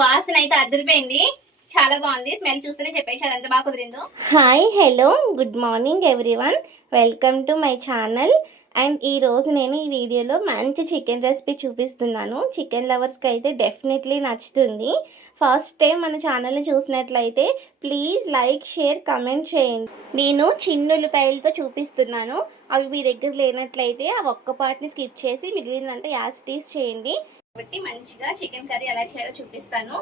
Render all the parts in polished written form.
వాసన అయితే అదిరిపోయింది. చాలా బాగుంది. స్మెల్ చూస్తేనే చెప్పేసి అది ఎంత బాగా కుదిరిందో. Hi hello good morning everyone, welcome to my channel. And ఈరోజు నేను ఈ వీడియోలో మంచి చికెన్ రెసిపీ చూపిస్తున్నాను. చికెన్ లవర్స్కి అయితే డెఫినెట్లీ నచ్చుతుంది. ఫస్ట్ టైం మన ఛానల్ని చూసినట్లయితే ప్లీజ్ లైక్, షేర్, కమెంట్ చేయండి. నేను చిన్న ఉల్లిపాయలతో చూపిస్తున్నాను. అవి మీ దగ్గర లేనట్లయితే ఆ ఒక్క పార్ట్ని స్కిప్ చేసి మిగిలినంతా యాజ్ టీస్ చేయండి. కాబట్టి మంచిగా చికెన్ కర్రీ ఎలా చేయాలో చూపిస్తాను.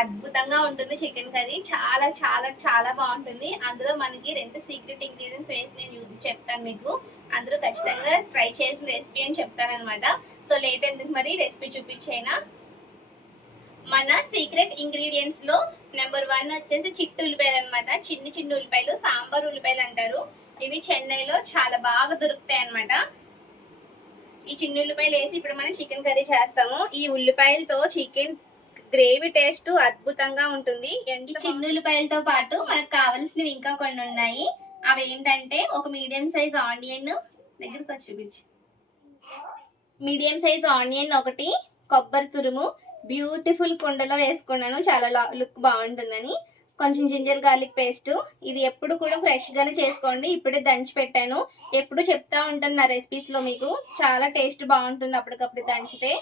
అద్భుతంగా ఉంటుంది చికెన్ కర్రీ. చాలా చాలా చాలా బాగుంటుంది. అందులో మనకి 2 సీక్రెట్ ఇంగ్రీడియంట్స్ వేసి నేను చెప్తాను మీకు. అందరూ ఖచ్చితంగా ట్రై చేసిన రెసిపీ అని చెప్తానమాట. సో లేట్ ఎందుకు, మరి రెసిపీ చూపించేనా. మన సీక్రెట్ ఇంగ్రీడియంట్స్ లో నెంబర్ 1 వచ్చేసి చిట్టు ఉల్లిపాయలు అనమాట. చిన్న ఉల్లిపాయలు, సాంబార్ ఉల్లిపాయలు అంటారు. ఇవి చెన్నైలో చాలా బాగా దొరుకుతాయి అనమాట. ఈ చిన్న ఉల్లిపాయలు వేసి ఇప్పుడు మనం చికెన్ కర్రీ చేస్తాము. ఈ ఉల్లిపాయలతో చికెన్ గ్రేవీ టేస్ట్ అద్భుతంగా ఉంటుంది. చిన్న ఉల్లిపాయలతో పాటు మనకు కావలసినవి ఇంకా కొన్ని ఉన్నాయి. అవి ఏంటంటే ఒక మీడియం సైజ్ ఆనియన్, దగ్గరకు వచ్చి చూపించి, మీడియం సైజ్ ఆనియన్ ఒకటి, కొబ్బరి తురుము బ్యూటిఫుల్ కుండలో వేసుకున్నాను, చాలా లుక్ బాగుంటుందని. కొంచెం జింజర్ గార్లిక్ పేస్ట్. ఇది ఎప్పుడు కూడా ఫ్రెష్ గానే చేసుకోండి. ఇప్పుడే దంచి పెట్టాను. ఎప్పుడు చెప్తా ఉంటాను నా రెసిపీస్ లో మీకు, చాలా టేస్ట్ బాగుంటుంది అప్పటికప్పుడు దంచితే.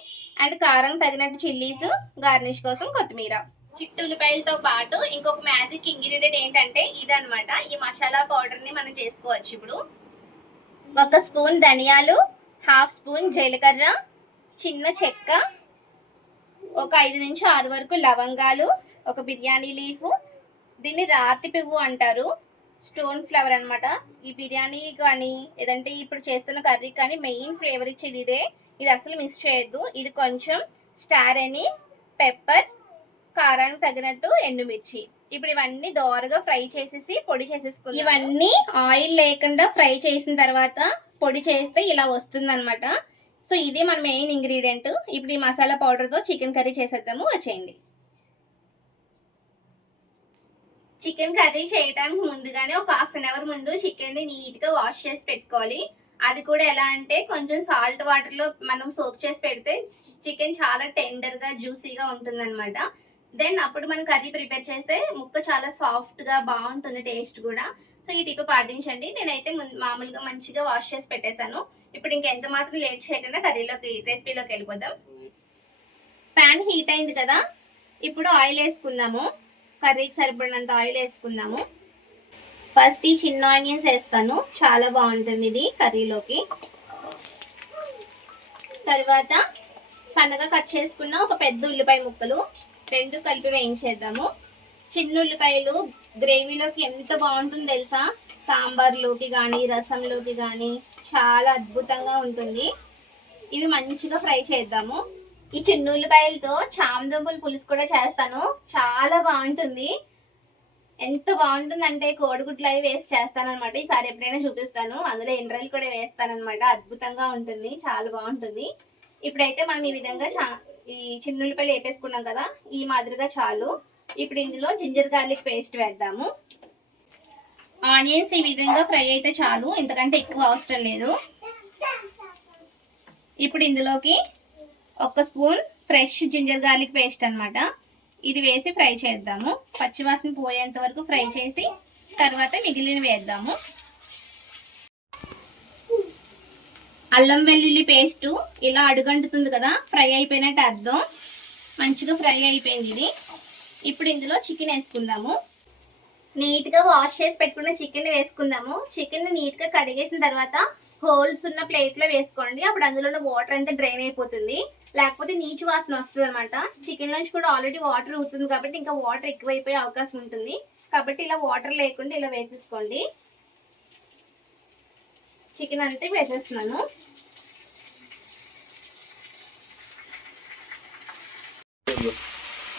అండ్ కారం తగినట్టు చిల్లీస్, గార్నిష్ కోసం కొత్తిమీర. చిట్టు ఉల్లిపాయలతో పాటు ఇంకొక మ్యాజిక్ ఇంగ్రీడియంట్ ఏంటంటే ఇదనమాట. ఈ మసాలా పౌడర్ ని మనం చేసుకోవచ్చు. ఇప్పుడు 1 స్పూన్ ధనియాలు, 1/2 స్పూన్ జీలకర్ర, చిన్న చెక్క, ఒక 5 నుంచి 6 వరకు లవంగాలు, ఒక బిర్యానీ లీఫ్. దీన్ని రాతి పువ్వు అంటారు, స్టోన్ ఫ్లవర్ అనమాట. ఈ బిర్యానీ కానీ ఏదంటే ఇప్పుడు చేస్తున్న కర్రీ కానీ మెయిన్ ఫ్లేవర్ ఇచ్చేది ఇదే. ఇది అసలు మిస్ చేయొద్దు. ఇది కొంచెం స్టార్ ఎనీస్, పెప్పర్, కారానికి తగినట్టు ఎండుమిర్చి. ఇప్పుడు ఇవన్నీ దోరగా ఫ్రై చేసేసి పొడి చేసేసుకుందాం. ఇవన్నీ ఆయిల్ లేకుండా ఫ్రై చేసిన తర్వాత పొడి చేస్తే ఇలా వస్తుంది అనమాట. సో ఇదే మన మెయిన్ ఇంగ్రీడియంట్. ఇప్పుడు ఈ మసాలా పౌడర్తో చికెన్ కర్రీ చేసేద్దాము, వచ్చేయండి. చికెన్ కర్రీ చేయడానికి ముందుగానే ఒక 1/2 అవర్ ముందు చికెన్ ని నీట్ గా వాష్ చేసి పెట్టుకోవాలి. అది కూడా ఎలా అంటే కొంచెం సాల్ట్ వాటర్ లో మనం సోక్ చేసి పెడితే చికెన్ చాలా టెండర్ గా జ్యూసీగా ఉంటుంది అనమాట. దెన్ అప్పుడు మనం కర్రీ ప్రిపేర్ చేస్తే ముక్క చాలా సాఫ్ట్ గా బాగుంటుంది, టేస్ట్ కూడా. సో ఈ టిప్ పాటించండి. నేనైతే మామూలుగా మంచిగా వాష్ చేసి పెట్టేశాను. ఇప్పుడు ఇంకెంత మాత్రం లేట్ చేయకుండా రెసిపీలోకి వెళ్ళిపోదాం. ప్యాన్ హీట్ అయింది కదా, ఇప్పుడు ఆయిల్ వేసుకుందాము. కర్రీకి సరిపడినంత ఆయిల్ వేసుకుందాము. ఫస్ట్ ఈ చిన్న ఆనియన్స్ వేస్తాను, చాలా బాగుంటుంది ఇది కర్రీలోకి. తర్వాత సన్నగా కట్ చేసుకున్న ఒక పెద్ద ఉల్లిపాయ ముక్కలు 2 కలిపి వేయించేద్దాము. చిన్న ఉల్లిపాయలు గ్రేవీలోకి ఎంత బాగుంటుందో తెలుసా, సాంబార్లోకి కానీ రసంలోకి కానీ చాలా అద్భుతంగా ఉంటుంది. ఇవి మంచిగా ఫ్రై చేద్దాము. ఈ చిన్న ఉల్లిపాయలతో చామదుంపల పులుసు కూడా చేస్తాను, చాలా బాగుంటుంది. ఎంత బాగుంటుంది అంటే కోడిగుడ్లు అవి వేసి చేస్తాను అనమాట. ఈసారి ఎప్పుడైనా చూపిస్తాను. అందులో ఎండ్రాయిలు కూడా వేస్తాను అనమాట. అద్భుతంగా ఉంటుంది, చాలా బాగుంటుంది. ఇప్పుడైతే మనం ఈ విధంగా ఈ చిన్న ఉల్లిపాయలు వేపేసుకున్నాం కదా, ఈ మాదిరిగా చాలు. ఇప్పుడు ఇందులో జింజర్ గార్లిక్ పేస్ట్ వేద్దాము. ఆనియన్స్ ఈ విధంగా ఫ్రై అయితే చాలు, ఇంతకంటే ఎక్కువ అవసరం లేదు. ఇప్పుడు ఇందులోకి 1 spoon fresh ginger garlic paste అనమాట. ఇది వేసి ఫ్రై చేద్దాము. పచ్చివాసన పోయేంత వరకు ఫ్రై చేసి తర్వాత మిగిలిన వేద్దాము. అల్లం వెల్లుల్లి పేస్ట్ ఇలా అడుగంటుతుంది కదా, ఫ్రై అయిపోయినట్టు అర్థం. మంచిగా ఫ్రై అయిపోయింది ఇది. ఇప్పుడు ఇందులో చికెన్ వేసుకుందాము. నీట్గా వాష్ చేసి పెట్టుకున్న చికెన్ వేసుకుందాము. చికెన్ నీట్గా కడిగేసిన తర్వాత హోల్స్ ఉన్న ప్లేట్లో వేసుకోండి. అప్పుడు అందులో ఉన్న వాటర్ అంతా డ్రైన్ అయిపోతుంది, లేకపోతే నీచు వాసన వస్తుంది అనమాట. చికెన్ నుంచి కూడా ఆల్రెడీ వాటర్ అవుతుంది కాబట్టి ఇంకా వాటర్ ఎక్కువైపోయే అవకాశం ఉంటుంది. కాబట్టి ఇలా వాటర్ లేకుండా ఇలా వేసేసుకోండి. చికెన్ అంతా వేసేస్తున్నాను.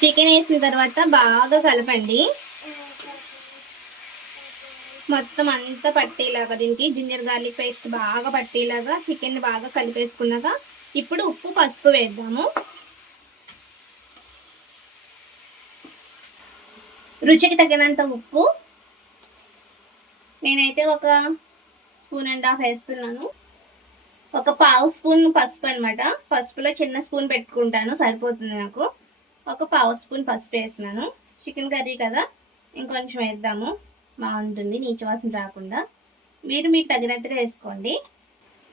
చికెన్ వేసిన తర్వాత బాగా కలపండి, మొత్తం అంతా పట్టేలాగా. దీనికి జింజర్ గార్లిక్ పేస్ట్ బాగా పట్టేలాగా చికెన్ బాగా కలిపేసుకున్నాక ఇప్పుడు ఉప్పు, పసుపు వేద్దాము. రుచికి తగినంత ఉప్పు. నేనైతే 1.5 స్పూన్ వేస్తున్నాను. 1/4 స్పూన్ పసుపు అనమాట. పసుపులో చిన్న స్పూన్ పెట్టుకుంటాను, సరిపోతుంది నాకు. ఒక పావు స్పూన్ పసుపు వేస్తున్నాను. చికెన్ కర్రీ కదా, ఇంకొంచెం వేద్దాము, బాగుంటుంది నీచు వాసన రాకుండా. మీరు మీకు తగినట్టుగా వేసుకోండి.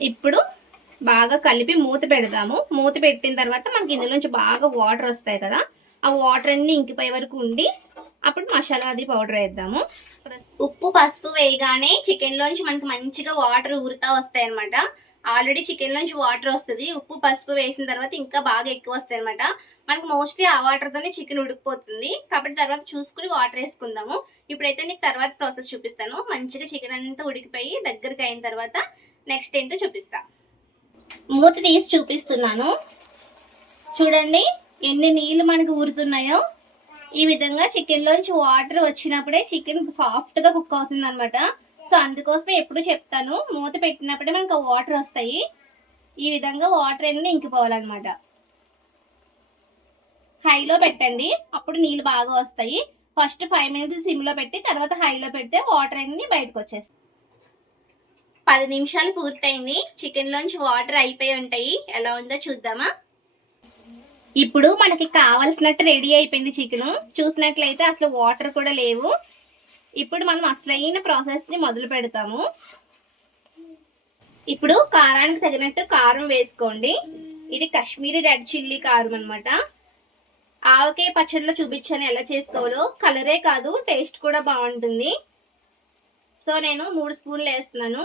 ఇప్పుడు బాగా కలిపి మూత పెడదాము. మూత పెట్టిన తర్వాత మనకి ఇందులోంచి బాగా వాటర్ వస్తాయి కదా, ఆ వాటర్ అన్ని ఇంకిపోయే వరకు ఉండి అప్పుడు మసాలా పౌడర్ వేద్దాము. ఉప్పు పసుపు వేయగానే చికెన్లోంచి మనకి మంచిగా వాటర్ ఊరుతా వస్తాయి అనమాట. ఆల్రెడీ చికెన్లోంచి వాటర్ వస్తుంది, ఉప్పు పసుపు వేసిన తర్వాత ఇంకా బాగా ఎక్కువ వస్తాయి అనమాట. మనకి మోస్ట్లీ ఆ వాటర్తోనే చికెన్ ఉడికిపోతుంది కాబట్టి తర్వాత చూసుకుని వాటర్ వేసుకుందాము. ఇప్పుడైతే నీకు తర్వాత ప్రాసెస్ చూపిస్తాను. మంచిగా చికెన్ అంతా ఉడికిపోయి దగ్గరికి అయిన తర్వాత నెక్స్ట్ ఏంటో చూపిస్తా. మూత తీసి చూపిస్తున్నాను. చూడండి ఎన్ని నీళ్ళు మనకు ఊరుతున్నాయో. ఈ విధంగా చికెన్లోంచి వాటర్ వచ్చినప్పుడే చికెన్ సాఫ్ట్గా కుక్ అవుతుంది అనమాట. సో అందుకోసమే ఎప్పుడు చెప్తాను, మూత పెట్టినప్పుడే మనకు ఆ వాటర్ వస్తాయి. ఈ విధంగా వాటర్ అన్నీ ఇంకిపోవాలన్నమాట. హైలో పెట్టండి, అప్పుడు నీళ్ళు బాగా వస్తాయి. ఫస్ట్ 5 minutes సిమ్లో పెట్టి తర్వాత హైలో పెడితే వాటర్ అన్నీ బయటకు వచ్చేస్తాయి. 10 నిమిషాలు పూర్తయింది. చికెన్లోంచి వాటర్ అయిపోయి ఉంటాయి. ఎలా ఉందో చూద్దామా. ఇప్పుడు మనకి కావాల్సినట్టు రెడీ అయిపోయింది చికెన్. చూసినట్లయితే అసలు వాటర్ కూడా లేవు. ఇప్పుడు మనం అసలైన ప్రాసెస్ని మొదలు పెడతాము. ఇప్పుడు కారానికి తగినట్టు కారం వేసుకోండి. ఇది కాశ్మీరీ రెడ్ చిల్లీ కారం అనమాట. ఆవకాయ పచ్చడిలో చూపించాను ఎలా చేసుకోవాలో. కలరే కాదు టేస్ట్ కూడా బాగుంటుంది. సో నేను 3 స్పూన్లు వేస్తున్నాను,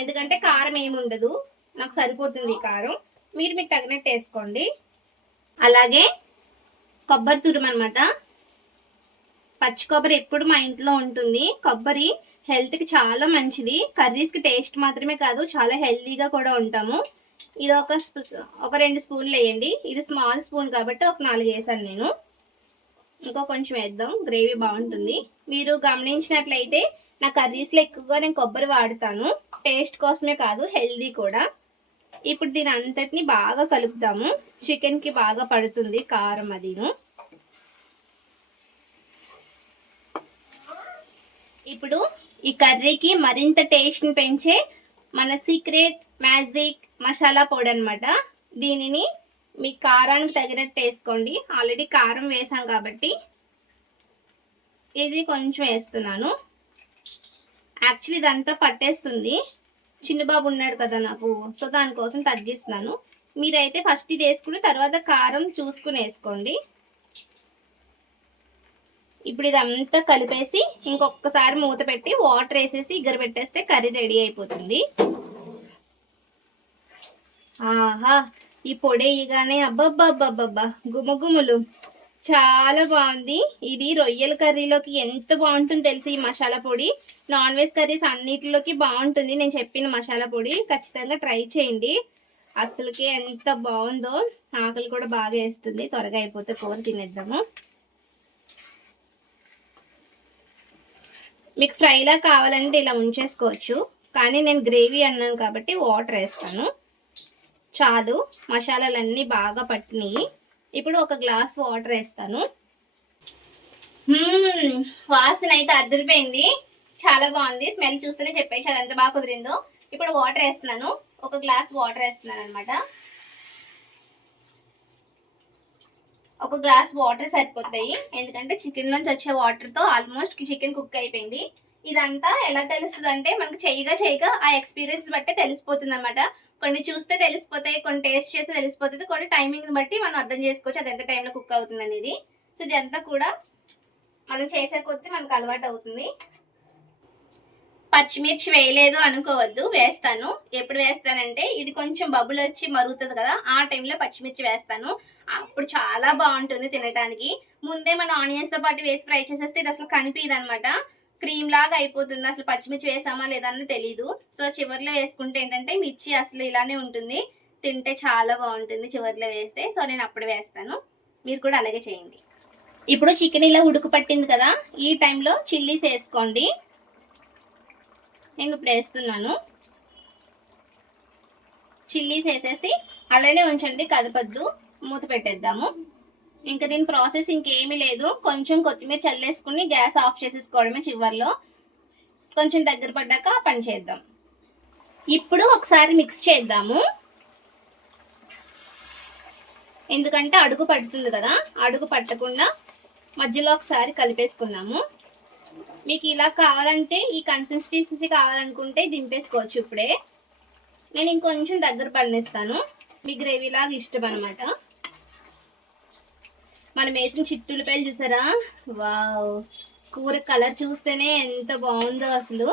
ఎందుకంటే కారం ఏమి ఉండదు, నాకు సరిపోతుంది ఈ కారం. మీరు మీకు తగినట్టు వేసుకోండి. అలాగే కొబ్బరి తురుము అనమాట. పచ్చి కొబ్బరి ఎప్పుడు మా ఇంట్లో ఉంటుంది. కొబ్బరి హెల్త్కి చాలా మంచిది. కర్రీస్కి టేస్ట్ మాత్రమే కాదు, చాలా హెల్తీగా కూడా ఉంటాము. ఇది ఒక 2 స్పూన్లు వేయండి. ఇది స్మాల్ స్పూన్ కాబట్టి ఒక 4 వేసాను నేను. ఇంకో కొంచెం వేద్దాం, గ్రేవీ బాగుంటుంది. మీరు గమనించినట్లయితే నా కర్రీస్లో ఎక్కువగా నేను కొబ్బరి వాడతాను, టేస్ట్ కోసమే కాదు హెల్తీ కూడా. ఇప్పుడు దీని అంతటిని బాగా కలుపుతాము. చికెన్కి బాగా పడుతుంది కారం అదిను. ఇప్పుడు ఈ కర్రీకి మరింత టేస్ట్ని పెంచే మన సీక్రెట్ మ్యాజిక్ మసాలా పొడి అనమాట. దీనిని మీ కారానికి తగినట్టు వేసుకోండి. ఆల్రెడీ కారం వేసాం కాబట్టి ఇది కొంచెం వేస్తున్నాను. యాక్చువల్లీ ఇదంతా పట్టేస్తుంది. చిన్నబాబు ఉన్నాడు కదా నాకు, సో దానికోసం తగ్గిస్తున్నాను. మీరైతే ఫస్ట్ ఇది వేసుకుని తర్వాత కారం చూసుకుని వేసుకోండి. ఇప్పుడు ఇదంతా కలిపేసి ఇంకొకసారి మూత పెట్టి వాటర్ వేసేసి ఇగ్గర పెట్టేస్తే కర్రీ రెడీ అయిపోతుంది. ఆహా, ఈ పొడి వేయగానే అబ్బబ్బబ్బబ్బబ్బా గుమగుములు, చాలా బాగుంది. ఇది రొయ్యల కర్రీలోకి ఎంత బాగుంటుందో తెలిసి ఈ మసాలా పొడి. నాన్ వెజ్ కర్రీస్ అన్నిటిలోకి బాగుంటుంది నేను చెప్పిన మసాలా పొడి. ఖచ్చితంగా ట్రై చేయండి. అసలుకి ఎంత బాగుందో, ఆకలి కూడా బాగా వేస్తుంది. త్వరగా అయిపోతే కూర తినేద్దాము. మీకు ఫ్రైలా కావాలంటే ఇలా ఉంచేసుకోవచ్చు, కానీ నేను గ్రేవీ అన్నాను కాబట్టి వాటర్ వేస్తాను. చాలు, మసాలాలన్నీ బాగా పట్టినాయి. ఇప్పుడు ఒక గ్లాస్ వాటర్ వేస్తాను. వాసన అయితే అదిరిపోయింది, చాలా బాగుంది. స్మెల్ చూస్తేనే చెప్పేసి అది ఎంత బాగా కుదిరిందో. ఇప్పుడు వాటర్ వేస్తున్నాను, ఒక గ్లాస్ వాటర్ వేస్తున్నాను అనమాట. ఒక గ్లాస్ వాటర్ సరిపోతాయి, ఎందుకంటే చికెన్ నుంచి వచ్చే వాటర్తో ఆల్మోస్ట్ చికెన్ కుక్ అయిపోయింది. ఇదంతా ఎలా తెలుస్తుంది అంటే మనకు చేయగా ఆ ఎక్స్పీరియన్స్ బట్టే తెలిసిపోతుంది అనమాట. కొన్ని చూస్తే తెలిసిపోతాయి, కొన్ని టేస్ట్ చేస్తే తెలిసిపోతుంది, కొన్ని టైమింగ్ని బట్టి మనం అర్థం చేసుకోవచ్చు అది ఎంత టైంలో కుక్ అవుతుంది అనేది. సో ఇదంతా కూడా మనం చేసే కొద్దీ మనకు అలవాటు అవుతుంది. పచ్చిమిర్చి వేయలేదు అనుకోవద్దు, వేస్తాను. ఎప్పుడు వేస్తానంటే ఇది కొంచెం బబుల్ వచ్చి మరుగుతుంది కదా, ఆ టైంలో పచ్చిమిర్చి వేస్తాను. అప్పుడు చాలా బాగుంటుంది తినడానికి. ముందే మనం ఆనియన్స్తో పాటు వేసి ఫ్రై చేసేస్తే ఇది అసలు కనిపించదు అనమాట, క్రీమ్ లాగా అయిపోతుంది. అసలు పచ్చిమిర్చి వేసామా లేదా అని తెలీదు. సో చివరిలో వేసుకుంటే ఏంటంటే మిర్చి అసలు ఇలానే ఉంటుంది, తింటే చాలా బాగుంటుంది చివరిలో వేస్తే. సో నేను అప్పుడు వేస్తాను, మీరు కూడా అలాగే చేయండి. ఇప్పుడు చికెన్ ఇలా ఉడుకు పట్టింది కదా, ఈ టైంలో చిల్లీస్ వేసుకోండి. నేను ఇప్పుడు వేస్తున్నాను. చిల్లీస్ వేసేసి అలానే ఉంచండి, కదపద్దు, మూత పెట్టేద్దాము. ఇంకా దీని ప్రాసెస్ ఇంకేమీ లేదు. కొంచెం కొత్తిమీర చల్లేసుకుని గ్యాస్ ఆఫ్ చేసేసుకోవడమే చివర్లో. కొంచెం దగ్గర పడ్డాక పని చేద్దాం. ఇప్పుడు ఒకసారి మిక్స్ చేద్దాము. ఎందుకంటే అడుగు పడుతుంది కదా, అడుగు పట్టకుండా మధ్యలో ఒకసారి కలిపేసుకున్నాము. మీకు ఇలా కావాలంటే, ఈ కన్సిస్టెన్సీ కావాలనుకుంటే దింపేసుకోవచ్చు ఇప్పుడే. నేను ఇంకొంచెం దగ్గర పడినేస్తాను, మీ గ్రేవీ లాగా ఇష్టం అనమాట. మనం వేసిన చిట్టులపాయలు చూసారా, వావ్, కూర కలర్ చూస్తేనే ఎంత బాగుందో, అసలు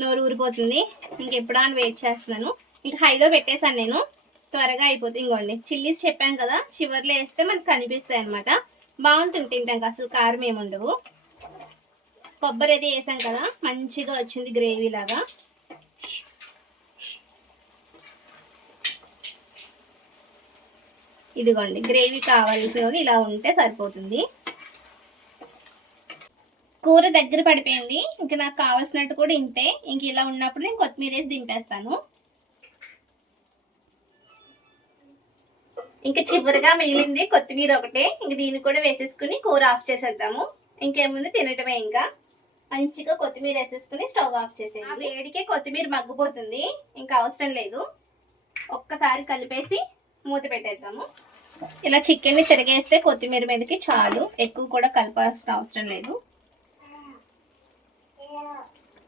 నోరు ఊరిపోతుంది. ఇంకెప్పుడా అని వెయిట్ చేస్తున్నాను. ఇంకా హైలో పెట్టేశాను నేను, త్వరగా అయిపోతుంది. ఇంకోండి చిల్లీస్ చెప్పాను కదా, చివర్లో వేస్తే మనకు కనిపిస్తాయి అనమాట. బాగుంటుంది తింటాం, అసలు కారం ఏముండవు. కొబ్బరి అది వేసాం కదా, మంచిగా వచ్చింది గ్రేవీ లాగా. ఇదిగోండి గ్రేవీ కావాల్సిన ఇలా ఉంటే సరిపోతుంది. కూర దగ్గర పడిపోయింది, ఇంకా నాకు కావాల్సినట్టు కూడా ఇంతే. ఇంక ఇలా ఉన్నప్పుడు నేను కొత్తిమీర వేసి దింపేస్తాను. ఇంకా చివరిగా మిగిలింది కొత్తిమీర ఒకటే, ఇంక దీన్ని కూడా వేసేసుకుని కూర ఆఫ్ చేసేద్దాము. ఇంకేముంది, తినటమే. ఇంకా మంచిగా కొత్తిమీర వేసేసుకుని స్టవ్ ఆఫ్ చేసేది. వేడికే కొత్తిమీర మగ్గిపోతుంది, ఇంకా అవసరం లేదు. ఒక్కసారి కలిపేసి మూత పెట్టేద్దాము. ఇలా చికెన్ని తిరిగేస్తే కొత్తిమీర మీదకి చాలు, ఎక్కువ కూడా కలపాల్సిన అవసరం లేదు.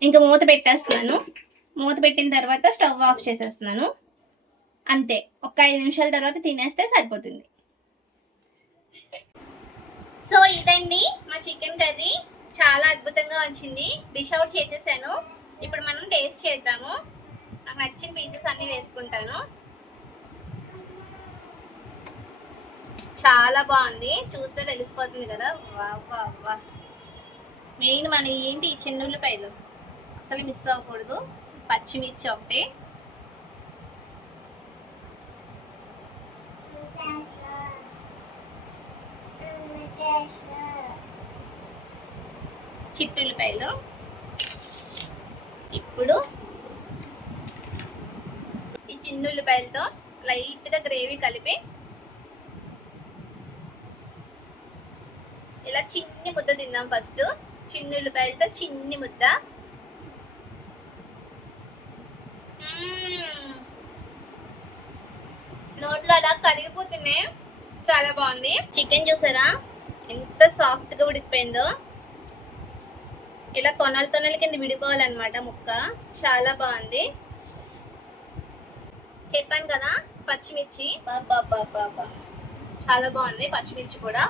ఇంకా మూత పెట్టేస్తున్నాను. మూత పెట్టిన తర్వాత స్టవ్ ఆఫ్ చేసేస్తున్నాను. అంతే, ఒక 5 నిమిషాల తర్వాత తినేస్తే సరిపోతుంది. సో ఇదండి మా చికెన్ కర్రీ, చాలా అద్భుతంగా వచ్చింది. డిష్ అవుట్ చేసేసాను. ఇప్పుడు మనం టేస్ట్ చేద్దాము. నాకు నచ్చిన పీసెస్ అన్ని వేసుకుంటాను. చాలా బాగుంది, చూస్తే తెలిసిపోతుంది కదా. వా వా వా, మెయిన్ మన ఏంటి, ఈ చిన్న ఉల్లిపాయలు అసలు మిస్ అవ్వకూడదు. పచ్చిమిర్చి ఒకటి, చిట్టుల్లిపాయలు. ఇప్పుడు ఈ చిన్న ఉల్లిపాయలతో లైట్గా గ్రేవీ కలిపి ఇలా చిన్ని ముద్ద తిందాం. ఫస్ట్ చిన్న ఉల్లిపాయలతో చిన్ని ముద్ద. నోట్లో అలా కరిగిపోతున్నాయి, చాలా బాగుంది. చికెన్ చూసారా ఎంత సాఫ్ట్ గా ఉడికిపోయిందో. ఇలా తొనల కింద విడిపోవాలన్నమాట ముక్క. చాలా బాగుంది. చెప్పాను కదా పచ్చిమిర్చి, బాబా చాలా బాగుంది పచ్చిమిర్చి కూడా.